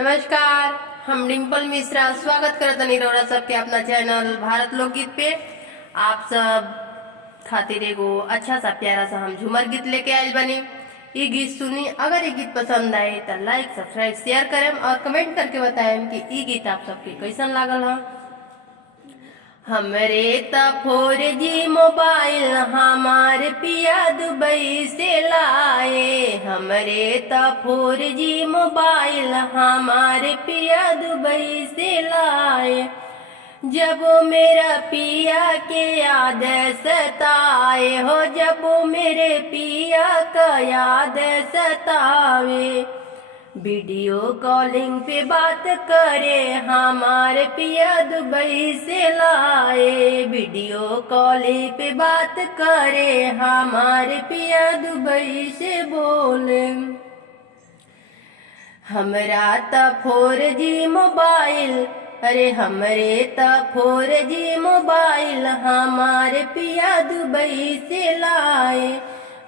नमस्कार, हम डिम्पल मिश्रा स्वागत करत नहीं रौरा सबके अपना चैनल भारत लोकगीत पे। आप सब खातिर एगो अच्छा सा प्यारा सा हम झूमर गीत लेके आयल बनी। ये गीत सुनी, अगर ये गीत पसंद आए तो लाइक सब्सक्राइब शेयर करें और कमेंट करके बताएं कि ये गीत आप सबके कैसन लागल है। हमरे त 4G मोबाइल हमारे पिया दुबई से लाए। हमरे त 4G मोबाइल हमारे पिया दुबई से लाए। जब मेरा पिया के याद सताए हो, जब मेरे पिया का याद सतावे, वीडियो कॉलिंग पे बात करे हमारे पिया दुबई से लाए। वीडियो कॉलिंग पे बात करे हमारे पिया दुबई से बोले। हमरा त 4G मोबाइल, अरे हमरे त 4G मोबाइल हमारे पिया दुबई से लाए।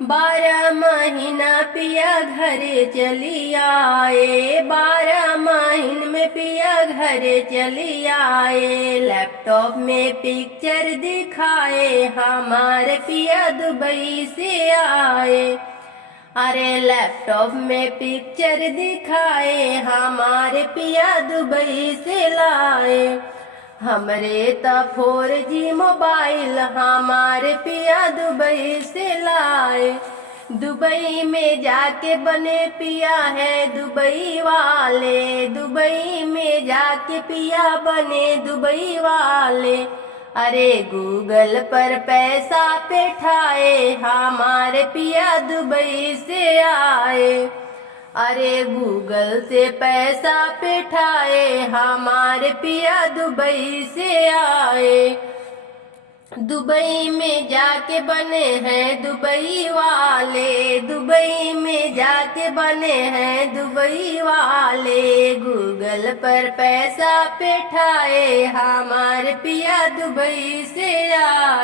12 महीना पिया घरे चली आए, 12 महीने में पिया घरे चली आए। लैपटॉप में पिक्चर दिखाए हमारे पिया दुबई से आए। अरे लैपटॉप में पिक्चर दिखाए हमारे पिया दुबई से लाए। हमरे त 4G मोबाइल हमारे पिया दुबई से लाए। दुबई में जाके बने पिया है दुबई वाले, दुबई में जाके पिया बने दुबई वाले। अरे गूगल पर पैसा पेठाए हमारे पिया दुबई से आए। अरे गूगल से पैसा पेठाए हमारे पिया दुबई से आए। दुबई में जाके बने हैं दुबई वाले, दुबई में जाके बने हैं दुबई वाले। गूगल पर पैसा पेठाए हमारे पिया दुबई से आए।